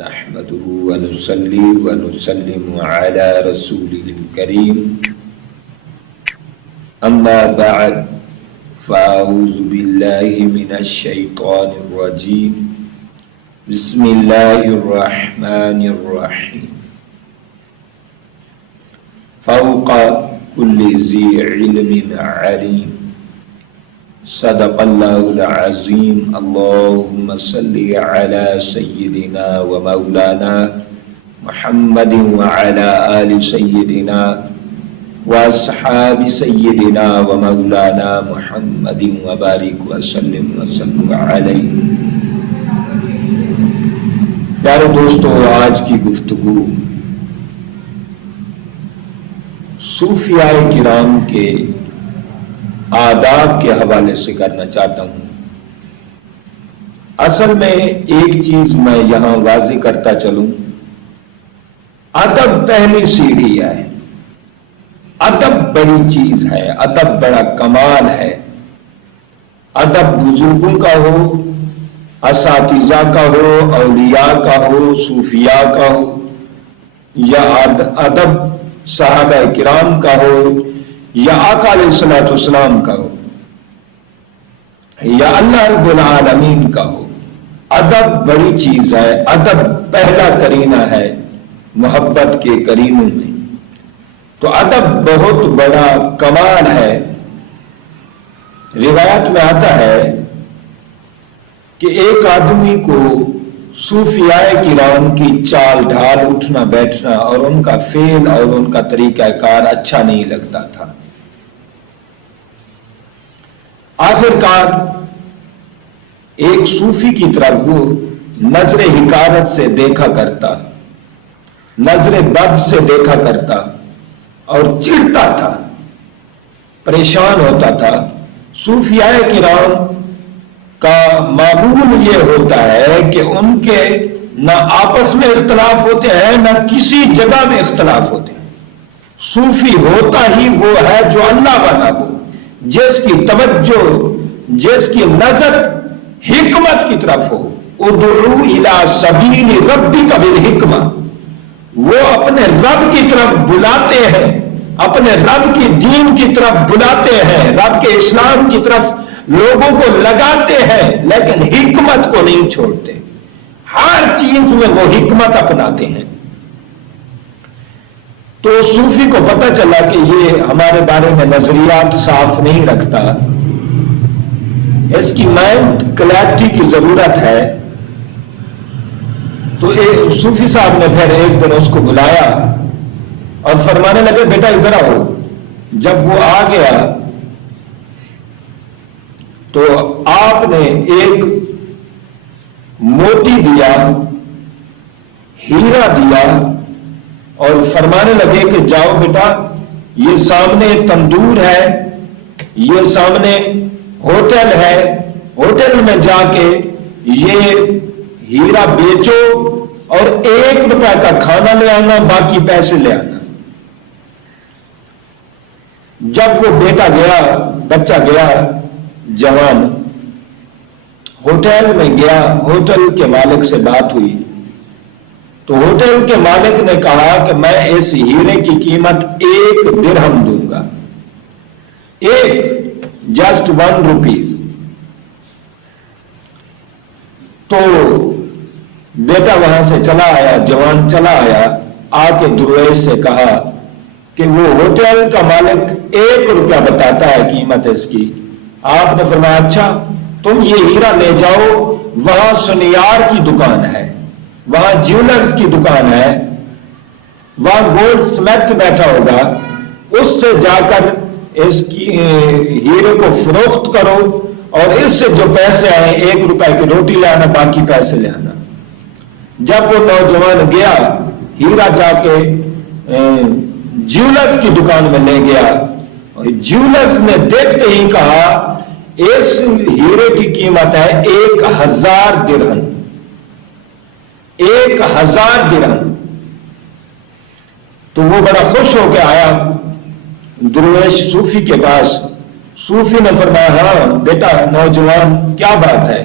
نحمده ونصلي ونسلم على رسوله الكريم أما بعد فأعوذ بالله من الشيطان الرجيم بسم الله الرحمن الرحيم فوق كل ذي علم عليم صدق الله العظيم اللهم صل على سيدنا ومولانا محمد وعلى آل سيدنا واصحاب سيدنا ومولانا محمد وبارك وسلم عليه. پیارے دوستو، آج کی گفتگو صوفیاء کرام کے آداب کے حوالے سے کرنا چاہتا ہوں. اصل میں ایک چیز میں یہاں واضح کرتا چلوں، ادب پہلی سیڑھی ہے. ادب بڑی چیز ہے، ادب بڑا کمال ہے. ادب بزرگوں کا ہو، اساتذہ کا ہو، اولیاء کا ہو، صوفیاء کا ہو، یا ادب صحابہ کرام کا ہو، یا آقا علیہ الصلوۃ والسلام کا ہو، یا اللہ رب العالمین کا ہو. ادب بڑی چیز ہے. ادب پہلا کرینہ ہے محبت کے کرینوں میں. تو ادب بہت بڑا کمال ہے. روایت میں آتا ہے کہ ایک آدمی کو صوفیاء کرام کی چال ڈھال، اٹھنا بیٹھنا اور ان کا فعل اور ان کا طریقہ کار اچھا نہیں لگتا تھا. آخر کار ایک صوفی کی طرف وہ نظر حقارت سے دیکھا کرتا، نظر بد سے دیکھا کرتا اور چڑھتا تھا، پریشان ہوتا تھا. صوفیاء کرام کا معمول یہ ہوتا ہے کہ ان کے نہ آپس میں اختلاف ہوتے ہیں، نہ کسی جگہ میں اختلاف ہوتے ہیں. صوفی ہوتا ہی وہ ہے جو اللہ والا ہو، جس کی توجہ، جس کی نظر حکمت کی طرف ہو. ادعو الی سبیل ربک بالحکمہ. وہ اپنے رب کی طرف بلاتے ہیں، اپنے رب کی دین کی طرف بلاتے ہیں، رب کے اسلام کی طرف لوگوں کو لگاتے ہیں، لیکن حکمت کو نہیں چھوڑتے. ہر چیز میں وہ حکمت اپناتے ہیں. تو صوفی کو پتہ چلا کہ یہ ہمارے بارے میں نظریات صاف نہیں رکھتا، اس کی مائنڈ کلیرٹی کی ضرورت ہے. تو صوفی صاحب نے پھر ایک دن اس کو بلایا اور فرمانے لگے بیٹا ادھر آؤ. جب وہ آ گیا تو آپ نے ایک موتی دیا، ہیرا دیا اور فرمانے لگے کہ جاؤ بیٹا، یہ سامنے تندور ہے، یہ سامنے ہوٹل ہے، ہوٹل میں جا کے یہ ہیرا بیچو اور 1 روپے کا کھانا لے آنا، باقی پیسے لے آنا. جب وہ بیٹا گیا، بچہ گیا جوان، ہوٹل میں گیا، ہوٹل کے مالک سے بات ہوئی تو ہوٹل کے مالک نے کہا کہ میں اس ہیرے کی قیمت 1 درہم دوں گا، جسٹ 1 روپی. تو بیٹا وہاں سے چلا آیا، جوان چلا آیا، آ کے درویش سے کہا کہ وہ ہوٹل کا مالک 1 روپیہ بتاتا ہے قیمت اس کی. آپ نے فرمایا اچھا تم یہ ہیرا لے جاؤ، وہاں سنیار کی دکان ہے، وہاں جیولرز کی دکان ہے، وہاں گولڈ سمتھ بیٹھا ہوگا، اس سے جا کر اس کی ہیرے کو فروخت کرو اور اس سے جو پیسے آئے 1 روپے کی روٹی لے آنا، باقی پیسے لے آنا. جب وہ نوجوان گیا، ہیرا جا کے جیولرز کی دکان میں لے گیا اور جیولرز نے دیکھتے ہی کہا اس ہیرے کی قیمت ہے 1000 درہم. 1000 درہم. تو وہ بڑا خوش ہو کے آیا درویش صوفی کے پاس. صوفی نے فرمایا ہاں بیٹا نوجوان کیا بات ہے؟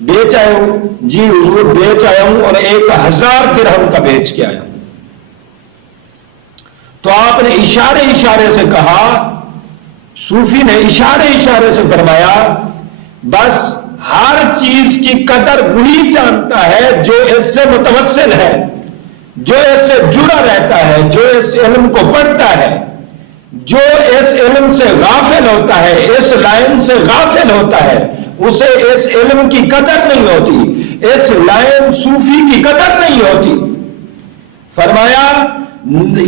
بیچ آئے ہو؟ جی حضور بیچ آیا ہوں اور 1000 درہم کا بیچ کے آیا ہوں۔ تو آپ نے اشارے سے کہا، صوفی نے اشارے سے فرمایا بس ہر چیز کی قدر وہی جانتا ہے جو اس سے متوسل ہے، جو اس سے جڑا رہتا ہے، جو اس علم کو پڑھتا ہے۔ جو اس علم سے غافل ہوتا ہے، اس لائن سے غافل ہوتا ہے، اسے اس علم کی قدر نہیں ہوتی، اس لائن صوفی کی قدر نہیں ہوتی۔ فرمایا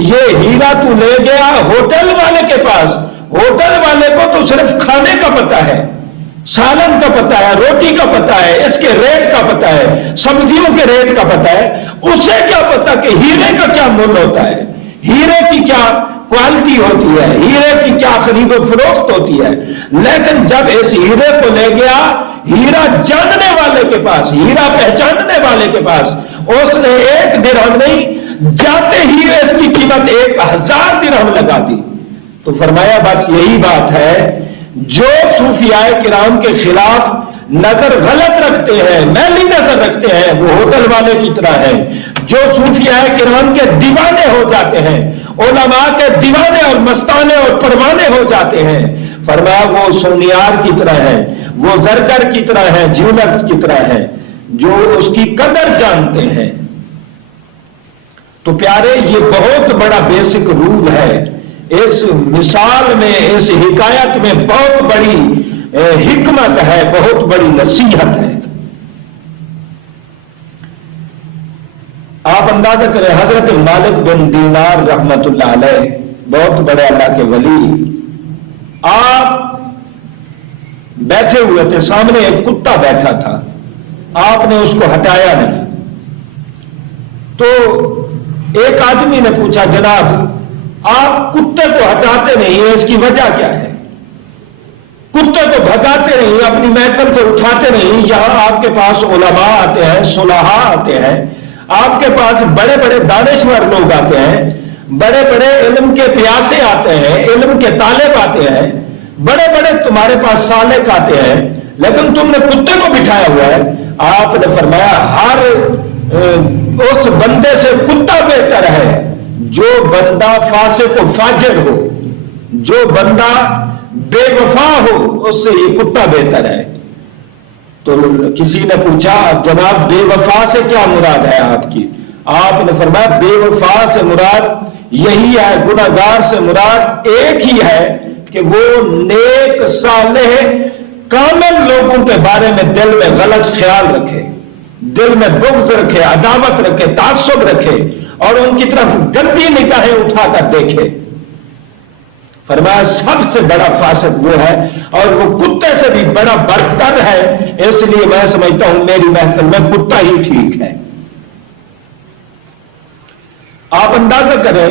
یہ ہیرا تو لے گیا ہوٹل والے کے پاس، ہوٹل والے کو تو صرف کھانے کا پتہ ہے، سالن کا پتہ ہے، روٹی کا پتہ ہے، اس کے ریٹ کا پتہ ہے، سبزیوں کے ریٹ کا پتہ ہے، اسے کیا پتہ کہ ہیرے کا کیا مول ہوتا ہے، ہیرے کی کیا کوالٹی ہوتی ہے، ہیرے کی کیا خرید و فروخت ہوتی ہے۔ لیکن جب اس ہیرے کو لے گیا ہیرا جاننے والے کے پاس، ہیرا پہچاننے والے کے پاس، اس نے 1 درہم نہیں، جاتے ہی اس کی قیمت 1000 درہم لگا دی۔ تو فرمایا بس یہی بات ہے، جو صوفیاء کرام کے خلاف نظر غلط رکھتے ہیں، میلی نظر رکھتے ہیں، وہ ہوٹل والے کی طرح ہے۔ جو صوفیاء کرام کے دیوانے ہو جاتے ہیں، علماء کے دیوانے اور مستانے اور پروانے ہو جاتے ہیں، فرمایا وہ سونیار کی طرح ہے، وہ زرگر کی طرح ہے، جیولرز کی طرح ہے، جو اس کی قدر جانتے ہیں۔ تو پیارے یہ بہت بڑا بیسک رول ہے، اس مثال میں، اس حکایت میں بہت بڑی حکمت ہے، بہت بڑی نصیحت ہے۔ آپ اندازہ کریں حضرت مالک بن دینار رحمت اللہ علیہ، بہت بڑے اللہ کے ولی، آپ بیٹھے ہوئے تھے، سامنے ایک کتا بیٹھا تھا، آپ نے اس کو ہٹایا نہیں۔ تو ایک آدمی نے پوچھا جناب آپ کتے کو ہٹاتے نہیں ہیں، اس کی وجہ کیا ہے؟ کتے کو بھگاتے نہیں، اپنی محفل سے اٹھاتے نہیں، یہاں آپ کے پاس علماء آتے ہیں، صلحاء آتے ہیں، آپ کے پاس بڑے بڑے دانشور لوگ آتے ہیں، بڑے بڑے علم کے پیاسے آتے ہیں، علم کے طالب آتے ہیں، بڑے بڑے تمہارے پاس سالک آتے ہیں، لیکن تم نے کتے کو بٹھایا ہوا ہے۔ آپ نے فرمایا ہر اس بندے سے کتا بہتر ہے جو بندہ فاسق و فاجر ہو، جو بندہ بے وفا ہو، اس سے یہ کتا بہتر ہے۔ تو کسی نے پوچھا جناب بے وفا سے کیا مراد ہے آپ کی؟ آپ نے فرمایا بے وفا سے مراد یہی ہے، گناہگار سے مراد ایک ہی ہے کہ وہ نیک صالح کامل لوگوں کے بارے میں دل میں غلط خیال رکھے، دل میں بغض رکھے، عداوت رکھے، تعصب رکھے اور ان کی طرف گندی نگاہیں اٹھا کر دیکھے۔ فرمایا سب سے بڑا فاسق وہ ہے اور وہ کتے سے بھی بڑا برتر ہے، اس لیے میں سمجھتا ہوں میری محفل میں کتا ہی ٹھیک ہے۔ آپ اندازہ کریں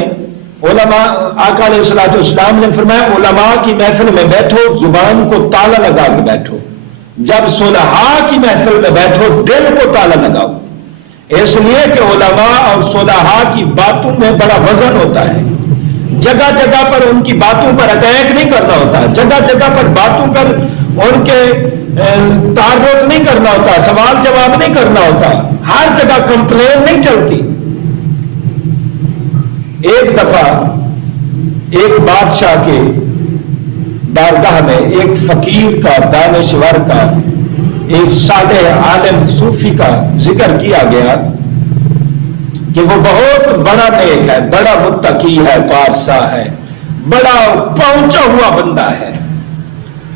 علماء، آقا علیہ الصلوۃ والسلام نے فرمایا علماء کی محفل میں بیٹھو زبان کو تالا لگا کے بیٹھو، جب صلحاء کی محفل میں بیٹھو دل کو تالا لگاؤ، اس لیے کہ علماء اور صلحاء کی باتوں میں بڑا وزن ہوتا ہے، جگہ جگہ پر ان کی باتوں پر اٹیک نہیں کرنا ہوتا، جگہ جگہ پر باتوں پر ان کے تعرض نہیں کرنا ہوتا، سوال جواب نہیں کرنا ہوتا، ہر جگہ کمپلین نہیں چلتی۔ ایک دفعہ ایک بادشاہ کے بارگاہ میں ایک فقیر کا، دانشور کا، ایک صالح عالم صوفی کا ذکر کیا گیا کہ وہ بہت بڑا نیک ہے، بڑا متقی ہے، پارسا ہے، بڑا پہنچا ہوا بندہ ہے،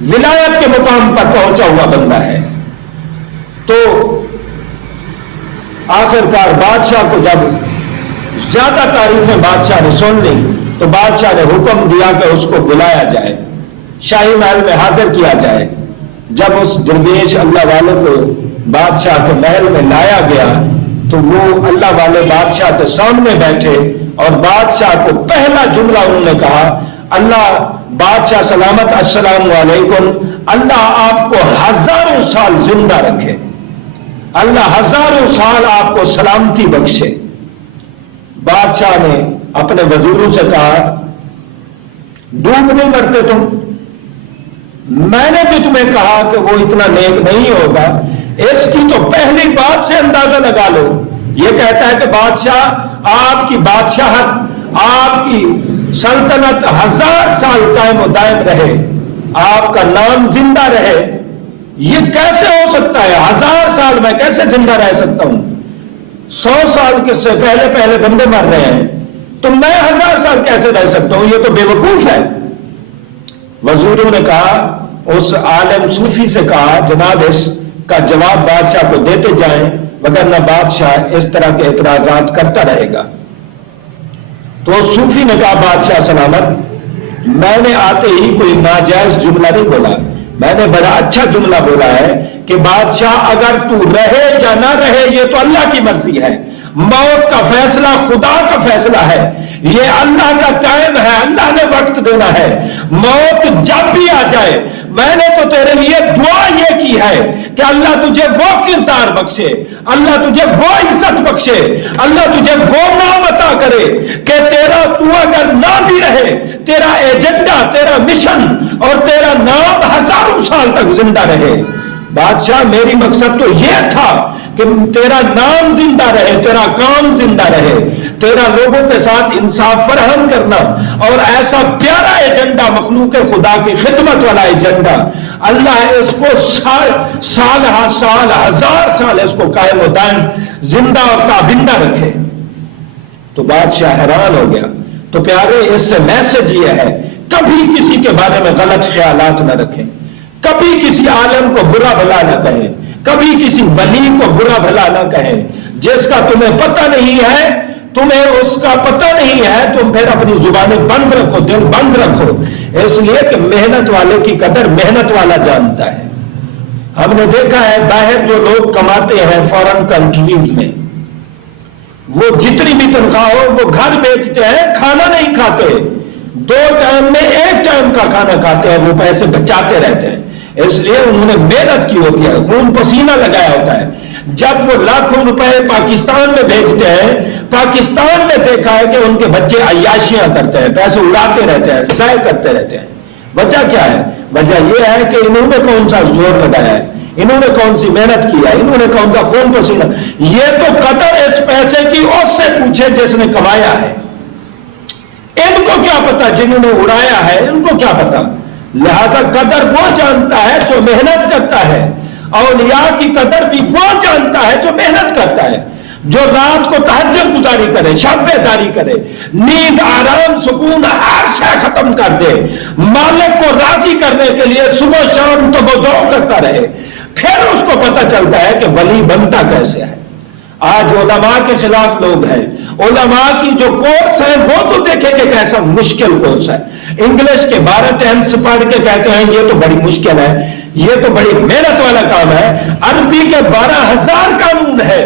ولایت کے مقام پر پہنچا ہوا بندہ ہے۔ تو آخرکار بادشاہ کو جب زیادہ تعریفیں بادشاہ نے سن لی تو بادشاہ نے حکم دیا کہ اس کو بلایا جائے، شاہی محل میں حاضر کیا جائے۔ جب اس درویش اللہ والے کو بادشاہ کے محل میں لایا گیا تو وہ اللہ والے بادشاہ کے سامنے بیٹھے اور بادشاہ کو پہلا جملہ انہوں نے کہا، اللہ بادشاہ سلامت، السلام علیکم، اللہ آپ کو ہزاروں سال زندہ رکھے، اللہ ہزاروں سال آپ کو سلامتی بخشے۔ بادشاہ نے اپنے وزیروں سے کہا ڈوب نہیں مرتے تم، میں نے بھی تمہیں کہا کہ وہ اتنا نیک نہیں ہوگا، اس کی تو پہلی بات سے اندازہ لگا لو. یہ کہتا ہے کہ بادشاہ آپ کی بادشاہت، آپ کی سلطنت 1000 سال قائم و دائم رہے، آپ کا نام زندہ رہے. یہ کیسے ہو سکتا ہے؟ 1000 سال میں کیسے زندہ رہ سکتا ہوں؟ 100 سال کے سے پہلے بندے مر رہے ہیں، تو میں 1000 سال کیسے رہ سکتا ہوں؟ یہ تو بے وقوف ہے. وزیروں نے کہا، اس عالم صوفی سے کہا، جناب اس کا جواب بادشاہ کو دیتے جائیں، وگرنہ بادشاہ اس طرح کے اعتراضات کرتا رہے گا. تو صوفی نے کہا، بادشاہ سلامت، میں نے آتے ہی کوئی ناجائز جملہ نہیں بولا، میں نے بڑا اچھا جملہ بولا ہے کہ بادشاہ اگر تو رہے یا نہ رہے یہ تو اللہ کی مرضی ہے. موت کا فیصلہ خدا کا فیصلہ ہے، یہ اللہ کا ٹائم ہے، اللہ نے وقت دینا ہے. موت جب بھی آ جائے، میں نے تو تیرے لیے دعا یہ کی ہے کہ اللہ تجھے وہ کردار بخشے، اللہ تجھے وہ عزت بخشے، اللہ تجھے وہ نام عطا کرے کہ تیرا تو اگر نہ بھی رہے، تیرا ایجنڈا، تیرا مشن اور تیرا نام 1000 سال تک زندہ رہے. بادشاہ میری مقصد تو یہ تھا کہ تیرا نام زندہ رہے، تیرا کام زندہ رہے، تیرا لوگوں کے ساتھ انصاف فراہم کرنا، اور ایسا پیارا ایجنڈا، مخلوق خدا کی خدمت والا ایجنڈا، اللہ اس کو سال 1000 سال اس کو قائم و دائم زندہ اور تابندہ رکھے. تو بادشاہ حیران ہو گیا. تو پیارے، اس سے میسج یہ ہے، کبھی کسی کے بارے میں غلط خیالات نہ رکھیں، کبھی کسی عالم کو برا بھلا نہ کہیں، کبھی کسی ولی کو برا بھلا نہ کہیں. جس کا تمہیں پتہ نہیں ہے، تمہیں اس کا پتہ نہیں ہے، تم پھر اپنی زبانیں بند رکھو، دل بند رکھو، اس لیے کہ محنت والے کی قدر محنت والا جانتا ہے. ہم نے دیکھا ہے باہر جو لوگ کماتے ہیں فورن کنٹریز میں، وہ جتنی بھی تنخواہ ہو وہ گھر بیچتے ہیں، کھانا نہیں کھاتے، 2 ٹائم میں 1 ٹائم کا کھانا کھاتے ہیں، وہ پیسے بچاتے رہتے ہیں. اس لیے انہوں نے محنت کی ہوتی ہے، خون پسینہ لگایا ہوتا ہے. جب وہ لاکھوں روپے پاکستان میں بھیجتے ہیں، پاکستان میں دیکھا ہے کہ ان کے بچے عیاشیاں کرتے ہیں، پیسے اڑاتے رہتے ہیں، ضائع کرتے رہتے ہیں. وجہ کیا ہے؟ وجہ یہ ہے کہ انہوں نے کون سا زور لگایا ہے، انہوں نے کون سی محنت کی ہے، انہوں نے کون سا خون پسینہ. یہ تو قدر اس پیسے کی اس سے پوچھے جس نے کمایا ہے. ان کو کیا پتا جنہوں نے اڑایا ہے، ان کو کیا پتا. لہذا قدر وہ جانتا ہے جو محنت کرتا ہے. اولیاء کی قدر بھی وہ جانتا ہے جو محنت کرتا ہے، جو رات کو تہجد گزاری کرے، شب بیداری کرے، نیند، آرام، سکون ہر شے ختم کر دے، مالک کو راضی کرنے کے لیے صبح شام تبدع کرتا رہے. پھر اس کو پتہ چلتا ہے کہ ولی بنتا کیسے ہے. آج علماء کے خلاف لوگ ہیں، علماء کی جو کورس ہے وہ تو دیکھیں کہ کیسا مشکل کورس ہے. انگلش کے 12 ٹینس پڑھ کے کہتے ہیں یہ تو بڑی مشکل ہے، یہ تو بڑی محنت والا کام ہے. عربی کے 12,000 قانون ہے،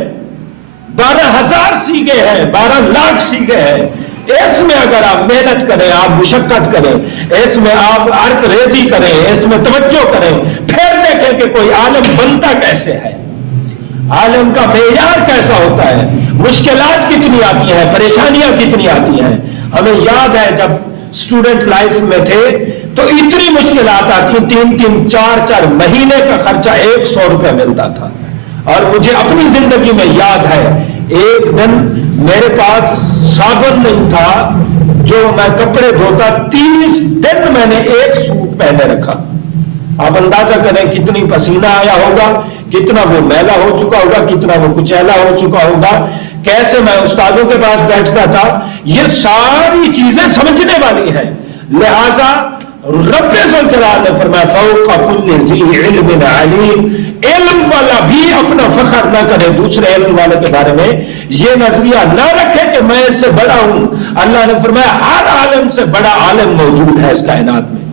12,000 سیگے ہیں، 12 لاکھ سیگے ہیں. اس میں اگر آپ محنت کریں، آپ مشقت کریں، اس میں آپ عرق ریزی کریں، اس میں توجہ کریں، پھر دیکھیں کہ کوئی عالم بنتا کیسے ہے، عالم کا معیار کیسا ہوتا ہے، مشکلات کتنی آتی ہیں، پریشانیاں کتنی آتی ہیں. ہمیں یاد ہے جب اسٹوڈنٹ لائف میں تھے تو اتنی مشکلات آتی، 3-3 4-4 مہینے کا خرچہ 100 روپے ملتا تھا. اور مجھے اپنی زندگی میں یاد ہے، ایک دن میرے پاس صابن نہیں تھا جو میں کپڑے دھوتا، 30 دن میں نے ایک سوٹ پہنے رکھا. آپ اندازہ کریں کتنی پسینہ آیا ہوگا، کتنا وہ میلا ہو چکا ہوگا، کتنا وہ کچیلا ہو چکا ہوگا، کیسے میں استادوں کے پاس بیٹھتا تھا. یہ ساری چیزیں سمجھنے والی ہیں. لہذا رب ذوالجلال نے فرمایا فوق کل ذی علم علیم. علم والا بھی اپنا فخر نہ کرے دوسرے علم والے کے بارے میں، یہ نظریہ نہ رکھے کہ میں اس سے بڑا ہوں. اللہ نے فرمایا ہر عالم سے بڑا عالم موجود ہے اس کائنات میں.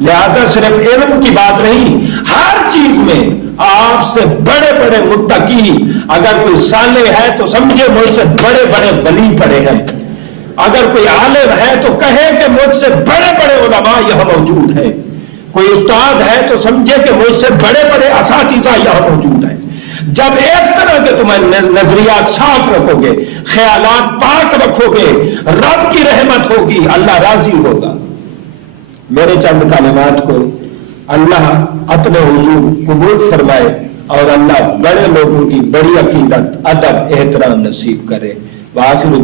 لہذا صرف علم کی بات نہیں، ہر چیز میں آپ سے بڑے بڑے متقی، اگر کوئی صالح ہے تو سمجھے مجھ سے بڑے بڑے ولی پڑے ہیں، اگر کوئی عالم ہے تو کہے کہ مجھ سے بڑے بڑے علماء یہاں موجود ہیں، کوئی استاد ہے تو سمجھے کہ مجھ سے بڑے بڑے اساتذہ یہاں موجود ہیں. جب اس طرح کے تمہیں نظریات صاف رکھو گے، خیالات پاک رکھو گے، رب کی رحمت ہوگی، اللہ راضی ہوگا. میرے چند کلمات کو اللہ اپنے حضور قبول فرمائے اور اللہ بڑے لوگوں کی بڑی عقیدت ادب احترام نصیب کرے. وآخر